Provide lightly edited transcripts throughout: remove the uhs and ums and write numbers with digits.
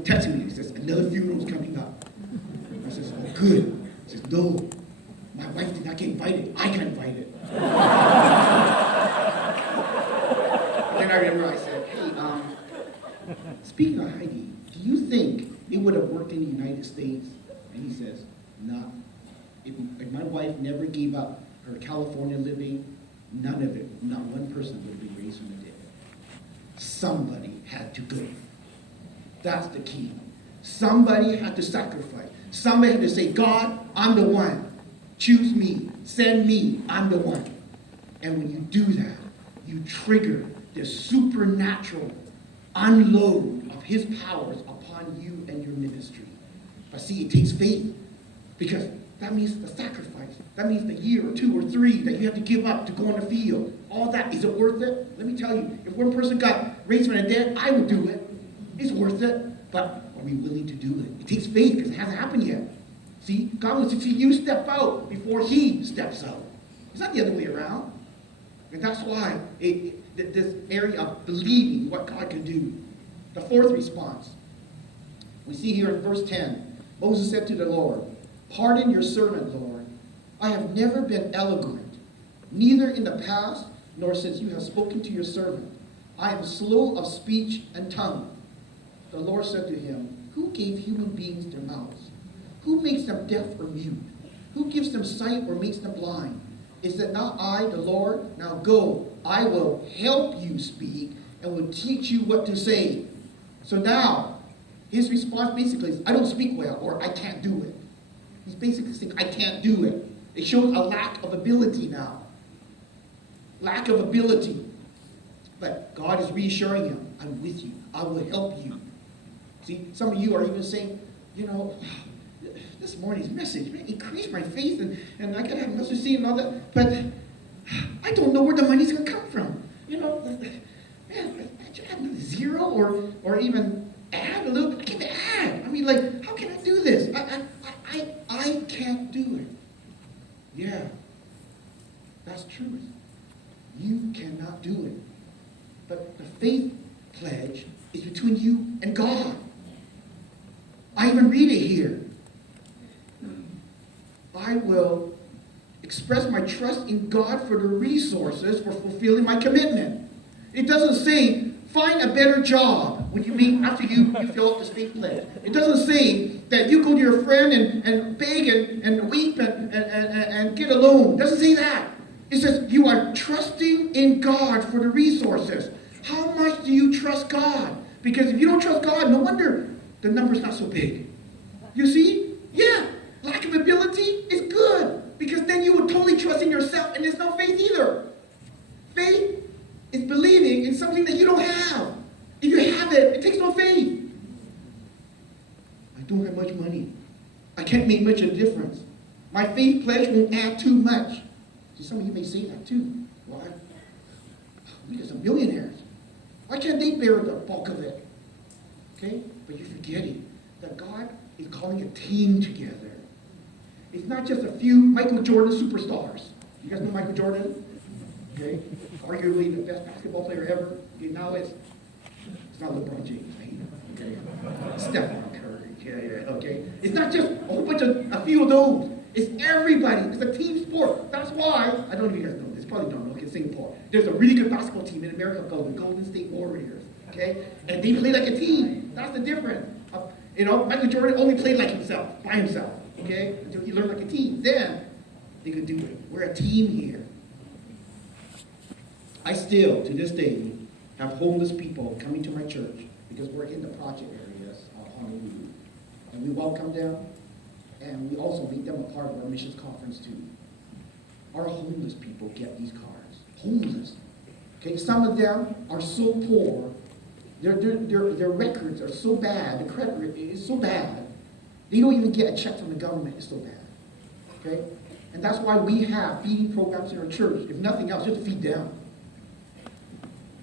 was texting me. He says, another funeral is coming up. I says, oh, good. He says, no, my wife did not get invited. I got invited. Then I remember I said, hey, speaking of Heidi, do you think it would have worked in the United States? And he says, no. If my wife never gave up her California living, none of it, not one person would be raised from the dead. Somebody had to go. That's the key. Somebody had to sacrifice. Somebody had to say, God, I'm the one. Choose me. Send me. I'm the one. And when you do that, you trigger this supernatural unload of his powers upon you and your ministry. But see, it takes faith, because that means the sacrifice. That means the year or 2 or 3 that you have to give up to go on the field. All that, is it worth it? Let me tell you, if one person got raised from the dead, I would do it. It's worth it. But are we willing to do it? It takes faith, because it hasn't happened yet. See, God wants to see you step out before he steps out. It's not the other way around. And that's why this area of believing what God can do. The fourth response, we see here in verse 10, Moses said to the Lord, pardon your servant, Lord. I have never been eloquent, neither in the past nor since you have spoken to your servant. I am slow of speech and tongue. The Lord said to him, who gave human beings their mouths? Who makes them deaf or mute? Who gives them sight or makes them blind? Is it not I, the Lord? Now go, I will help you speak and will teach you what to say. So now, his response basically is, I don't speak well, or I can't do it. He's basically saying, I can't do it. It shows a lack of ability now. Lack of ability. But God is reassuring him, I'm with you. I will help you. See, some of you are even saying, you know, this morning's message, man, increased my faith, and I got to have mustard seed and all that, but I don't know where the money's going to come from. You know, man, I should have another zero or even add a little bit. I can't add. I mean, like, how can I do this? I can't do it. Yeah, that's truth. You cannot do it. But the faith pledge is between you and God. I even read it here. I will express my trust in God for the resources for fulfilling my commitment. It doesn't say, find a better job when you meet after you fill out this faith pledge. It doesn't say that you go to your friend and beg and weep and get a loan. It doesn't say that. It says you are trusting in God for the resources. How much do you trust God? Because if you don't trust God, no wonder the number's not so big. You see? Yeah. Lack of ability is good, because then you would totally trust in yourself, and there's no faith either. Faith is believing in something that you don't have. If you have it, it takes no faith. I don't have much money. I can't make much of a difference. My faith pledge won't add too much. See, some of you may say that too. Why? We got some millionaires. Why can't they bear the bulk of it? Okay? But you're forgetting that God is calling a team together. It's not just a few Michael Jordan superstars. You guys know Michael Jordan? Okay? Arguably the best basketball player ever. Okay, now it's not LeBron James. Okay? Stephen Curry. Yeah, okay? It's not just a whole bunch of a few of those. It's everybody. It's a team sport. That's why, I don't know if you guys know this, probably don't know, okay, Singapore. There's a really good basketball team in America called the Golden State Warriors. Okay? And they play like a team. That's the difference. You know, Michael Jordan only played like himself, by himself. Okay? Until he learned like a team. Then they could do it. We're a team here. I still, to this day, have homeless people coming to my church because we're in the project areas of Honolulu. And we welcome them, and we also make them a part of our missions conference too. Our homeless people get these cards. Homeless. Okay, some of them are so poor, their records are so bad, the credit record is so bad, they don't even get a check from the government. It's so bad. Okay? And that's why we have feeding programs in our church, if nothing else, just to feed them.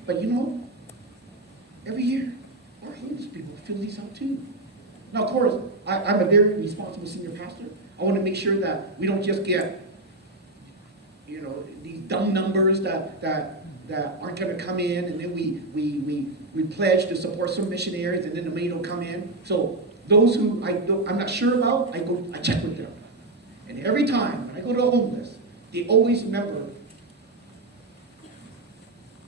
But you know, every year, our homeless people fill these out too. Now, of course, I'm a very responsible senior pastor. I want to make sure that we don't just get, you know, these dumb numbers that that aren't going to come in, and then we pledge to support some missionaries, and then the money don't come in. So those who I'm not sure about, I check with them. And every time when I go to the homeless, they always remember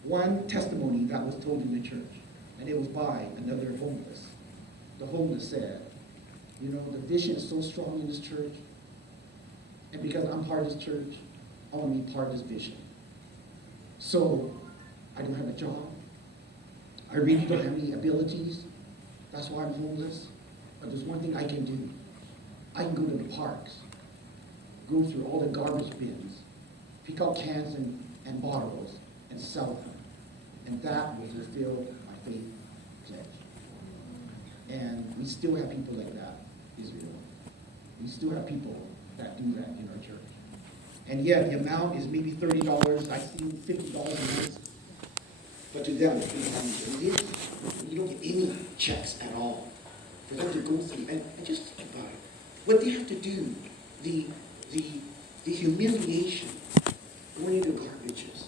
one testimony that was told in the church, and it was by another homeless. The homeless said, you know, the vision is so strong in this church, and because I'm part of this church, I want to be part of this vision. So, I don't have a job. I really don't have any abilities. That's why I'm homeless. But there's one thing I can do. I can go to the parks, go through all the garbage bins, pick out cans and bottles, and sell them. And that will fulfill my faith pledge. And we still have people like that, Israel. We still have people that do that in our church. And yeah, the amount is maybe $30. I've seen $50 a month. But to them, you don't get any checks at all. For them to go through, and just think about it. What they have to do, the humiliation, going into garbages,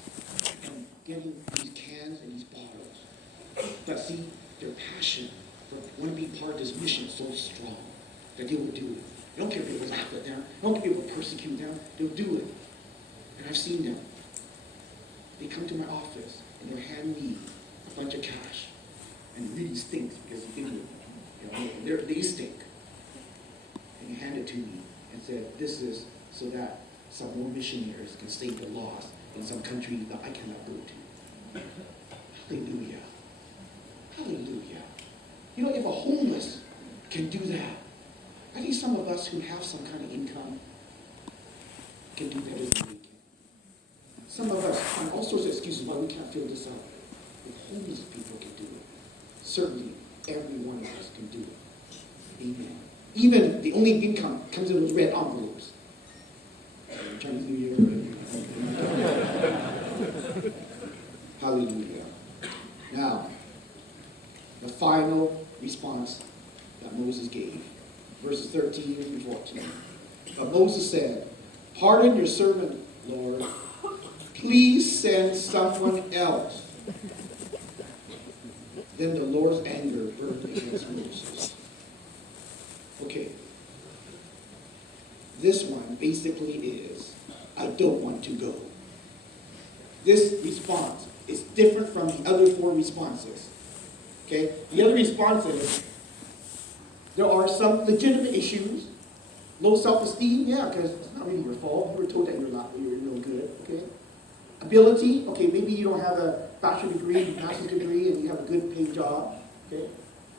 and getting these cans and these bottles. But see, their passion for want to be part of this mission is so strong that they will do it. They don't care if people laugh at them. They don't care if people persecute them. They'll do it. And I've seen them. They come to my office and they'll hand me a bunch of cash. And it really stinks because they stink. And he handed it to me and said, this is so that some more missionaries can save the lost in some country that I cannot go to. Hallelujah. Hallelujah. You know, if a homeless can do that, I think some of us who have some kind of income can do better than we can. Some of us find all sorts of excuses why we can't fill this out. If homeless people can do it, certainly every one of us can do it. Amen. Even the only income comes in with red envelopes. Chinese New Year. Hallelujah. Now, the final response that Moses gave. Verses 13 and 14. But Moses said, pardon your servant, Lord. Please send someone else. Then the Lord's anger burned against Moses. Okay. This one basically is, I don't want to go. This response is different from the other four responses. Okay? The other responses, there are some legitimate issues. Low self-esteem, yeah, because it's not really your fault. You were told that you're no good, okay? Ability, okay, maybe you don't have a bachelor's degree, master's degree, and you have a good paid job, okay?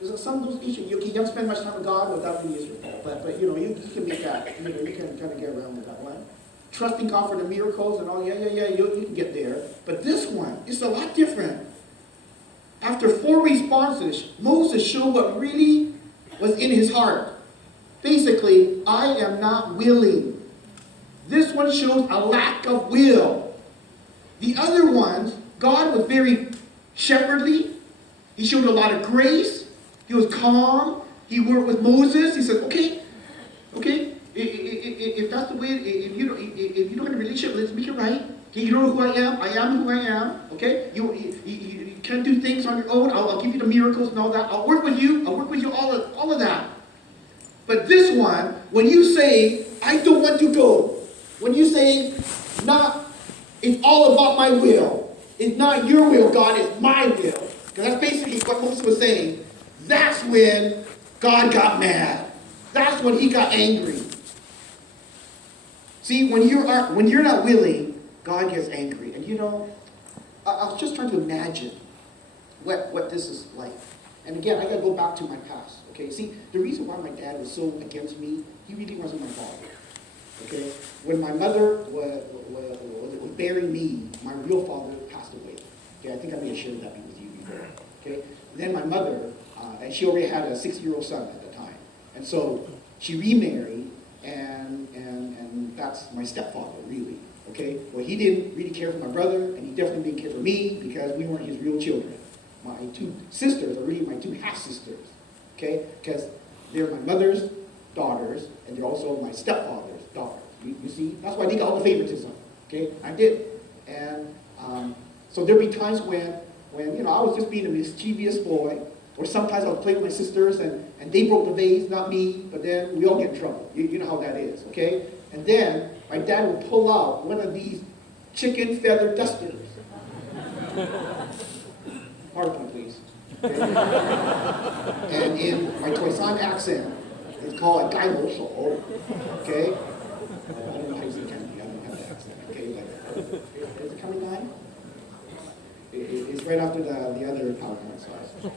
There's some of those issues. You don't spend much time with God, well, that really is your fault. But you can make that, you can kind of get around with that one. Trusting God for the miracles and all, you can get there. But this one is a lot different. After four responses, Moses showed what really was in his heart. Basically, I am not willing. This one shows a lack of will. The other ones, God was very shepherdly. He showed a lot of grace. He was calm. He worked with Moses. He said, okay, if that's the way, if you don't have a relationship, let's make it right. Okay, you know who I am. I am who I am. Okay, you can't do things on your own. I'll give you the miracles and all that. I'll work with you. All of that. But this one, when you say, I don't want to go, when you say, it's all about my will. It's not your will, God, it's my will. Because that's basically what Moses was saying. That's when God got mad. That's when he got angry. See, when you're not willing, God gets angry. And I was just trying to imagine what this is like. And again, I got to go back to my past. Okay, see, the reason why my dad was so against me, he really wasn't my father. Okay, when my mother was bearing me, my real father passed away. Okay, I think I may have shared that with you before. Okay, then my mother, and she already had a 6-year-old son at the time, and so she remarried, and that's my stepfather, really. Okay, well, he didn't really care for my brother, and he definitely didn't care for me because we weren't his real children. My two sisters are really my two half-sisters, okay? Because they're my mother's daughters, and they're also my stepfather's daughters. You see? That's why they got all the favoritism, okay? I did. And So there'd be times when I was just being a mischievous boy, or sometimes I would play with my sisters and they broke the vase, not me, but then we all get in trouble. You know how that is, okay? And then my dad would pull out one of these chicken feather dusters. PowerPoint, please. Okay? And in my Toisan accent, it's called a gai mo shou, okay? I don't know how you say Candy, I don't have that accent, okay? Is it coming on? It's right after the other PowerPoint slide.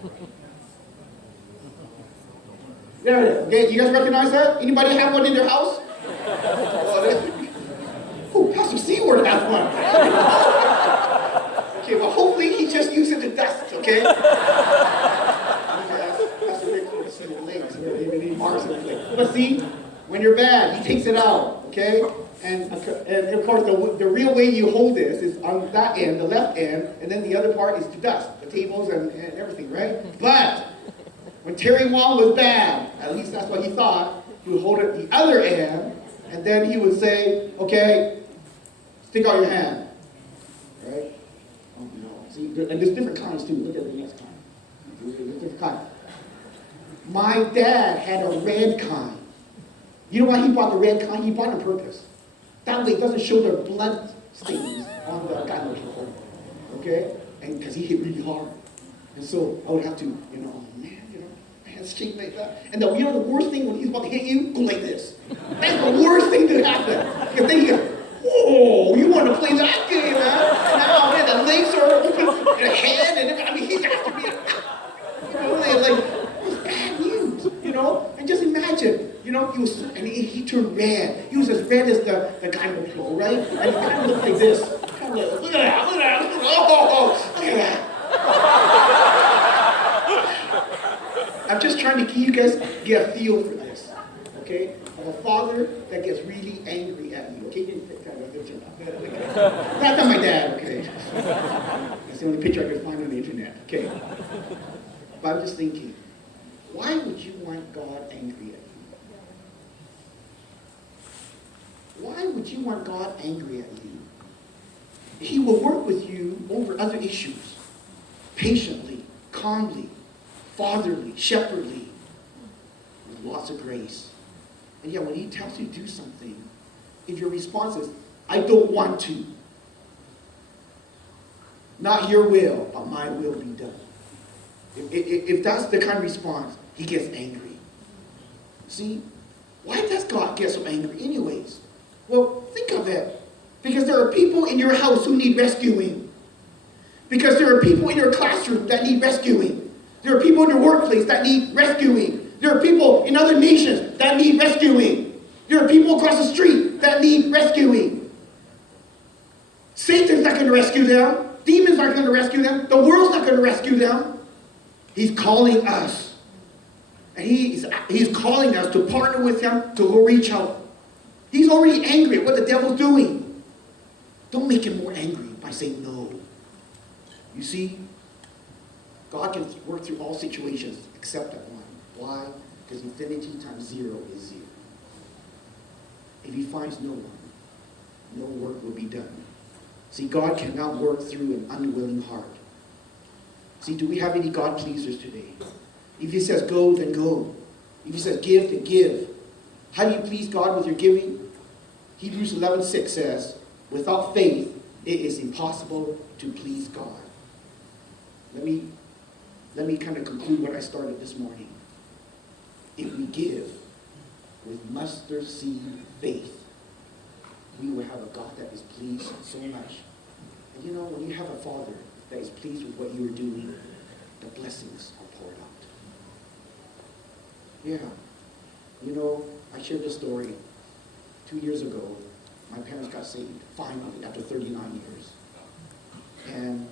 There it is. Okay, you guys recognize that? Anybody have one in their house? Oh, Pastor Seaward has one. Okay, well, hopefully he just used it to dust, okay? Pastor Rick couldn't see the legs. But see, when you're bad, he takes it out, okay? And of course, the real way you hold this is on that end, the left end, and then the other part is to dust, the tables and everything, right? But when Terry Wong was bad, at least that's what he thought, he would hold it the other end, and then he would say, okay, stick out your hand, right? Oh no, see, and there's different kinds too. Look at the next kind. There's different kinds. My dad had a red kind. You know why he bought the red kind? He bought it on purpose. That way it doesn't show their blood stains on the guy, okay? And because he hit really hard. And so I would have to, oh man, my hands shake like that. And the worst thing when he's about to hit you, go like this. That's the worst thing to happen. Because then you go, whoa, you want to play that game, man? Now, man, the legs are open, the hand, and everything. I mean, he's after me. It's bad news, And just imagine, he turned red. He was as red as the guy on the floor, right? And he kind of looked like this. Kind of like, look at that, look at that, look at that. I'm just trying to you guys get a feel for this, okay? Of a father that gets really angry at you, okay? Not my dad, okay? That's the only picture I could find on the internet, okay? But I'm just thinking, why would you want God angry at you? Why would you want God angry at you? He will work with you over other issues, patiently, calmly, fatherly, shepherdly, with lots of grace. And yet when he tells you to do something, if your response is, I don't want to, not your will, but my will be done. If that's the kind of response, he gets angry. See, why does God get so angry anyways? Well, think of it. Because there are people in your house who need rescuing. Because there are people in your classroom that need rescuing. There are people in your workplace that need rescuing. There are people in other nations that need rescuing. There are people across the street that need rescuing. Satan's not going to rescue them. Demons aren't going to rescue them. The world's not going to rescue them. He's calling us. And he's calling us to partner with him to go reach out. He's already angry at what the devil's doing. Don't make him more angry by saying no. You see, God can work through all situations except that one. Why? Because infinity times 0 is 0. If he finds no one, no work will be done. See, God cannot work through an unwilling heart. See, do we have any God pleasers today? If he says go, then go. If he says give, then give. How do you please God with your giving? Hebrews 11:6 says, without faith, it is impossible to please God. Let me kind of conclude what I started this morning. If we give with mustard seed faith, we will have a God that is pleased so much. And when you have a father that is pleased with what you are doing, the blessings are poured out. Yeah. I shared this story 2 years ago. My parents got saved, finally, after 39 years. And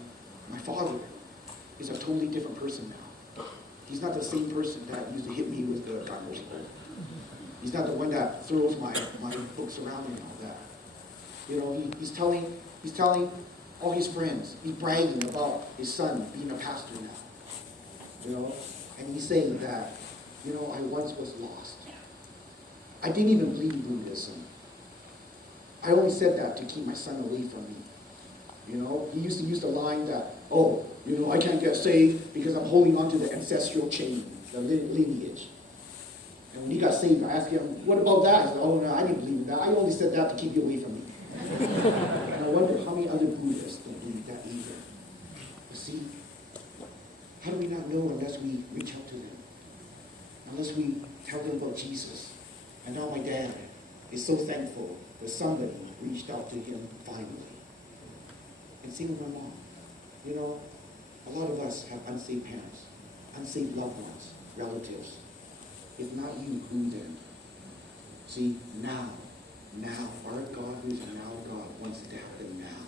my father is a totally different person now. He's not the same person that used to hit me with the garbage. He's not the one that throws my books around me and all that. He's telling all his friends, he's bragging about his son being a pastor now. And he's saying that, I once was lost. I didn't even believe in Buddhism. I only said that to keep my son away from me. You know, he used to use the line that, oh, you know, I can't get saved because I'm holding on to the ancestral chain, the lineage. And when he got saved, I asked him, what about that? He said, oh, no, I didn't believe in that. I only said that to keep you away from me. And I wonder how many other Buddhists don't believe that either. You see, how do we not know unless we reach out to them? Unless we tell them about Jesus. And now my dad is so thankful that somebody reached out to him finally. And same with my mom. You know, a lot of us have unsaved parents, unsaved loved ones, relatives. If not you, who then? See, now, our God who is now God wants it to happen now.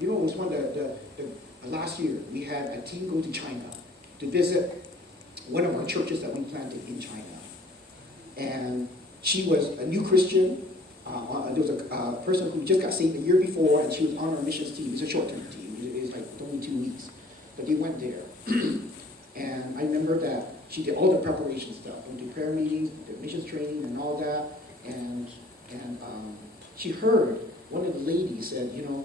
You know, it was last year, we had a team go to China to visit one of our churches that we planted in China. And she was a new Christian. There was a person who just got saved a year before, and she was on our missions team. It was a short-term team. It was like only 2 weeks. But they went there. And I remember that she did all the preparation stuff, went to prayer meetings, did missions training and all that. And she heard one of the ladies said, you know,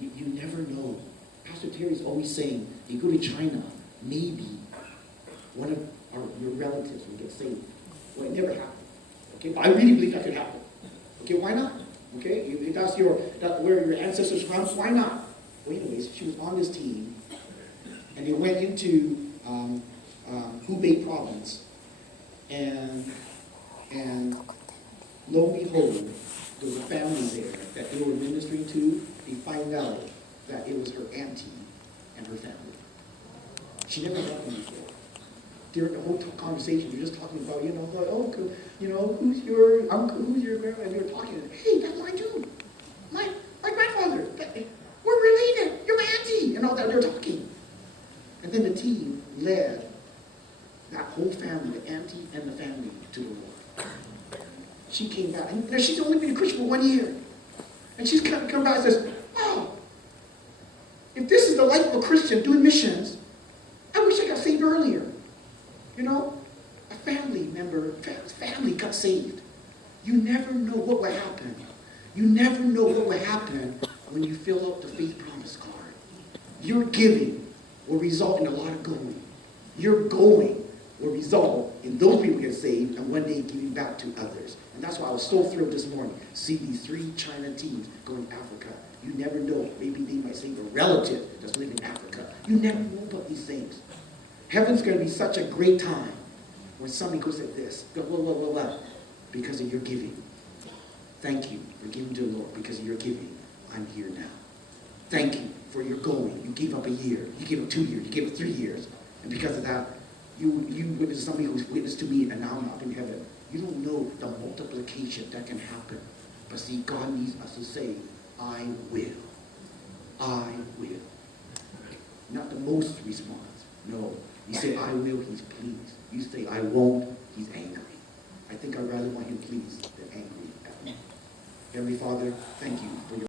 you never know. Pastor Terry's always saying, you go to China, maybe one of your relatives will get saved. Well, it never happened. Okay, but I really believe that could happen. Okay, why not? Okay, if that's where your ancestors from, why not? Well, anyways, she was on this team, and they went into Hubei province, and lo and behold, there was a family there that they were ministering to. They find out that it was her auntie and her family. She never met them before. During the whole conversation, you're just talking about, you know, like, oh, you know, who's your uncle, who's your grandma, and you're talking, hey, that's my dude, my grandfather, we're related, you're my auntie, and all that, they're talking. And then the team led that whole family, the auntie and the family, to the Lord. She came back, and she's only been a Christian for 1 year. And she's come back and says, oh, if this is the life of a Christian doing missions, I wish I got saved earlier. You know, a family member, family got saved. You never know what will happen. You never know what will happen when you fill out the faith promise card. Your giving will result in a lot of going. Your going will result in those people get saved and one day giving back to others. And that's why I was so thrilled this morning to see these 3 China teams going to Africa. You never know. Maybe they might save a relative that's living in Africa. You never know about these things. Heaven's going to be such a great time when somebody goes like this. Blah. Because of your giving. Thank you for giving to the Lord. Because of your giving, I'm here now. Thank you for your going. You gave up a year. You gave up 2 years. You gave up 3 years. And because of that, you witnessed somebody who's witnessed to me, and now I'm up in heaven. You don't know the multiplication that can happen. But see, God needs us to say, I will. I will. Not the most response. No. You say, I will, he's pleased. You say, I won't, he's angry. I think I'd rather want him pleased than angry at me. Heavenly Father, thank you for your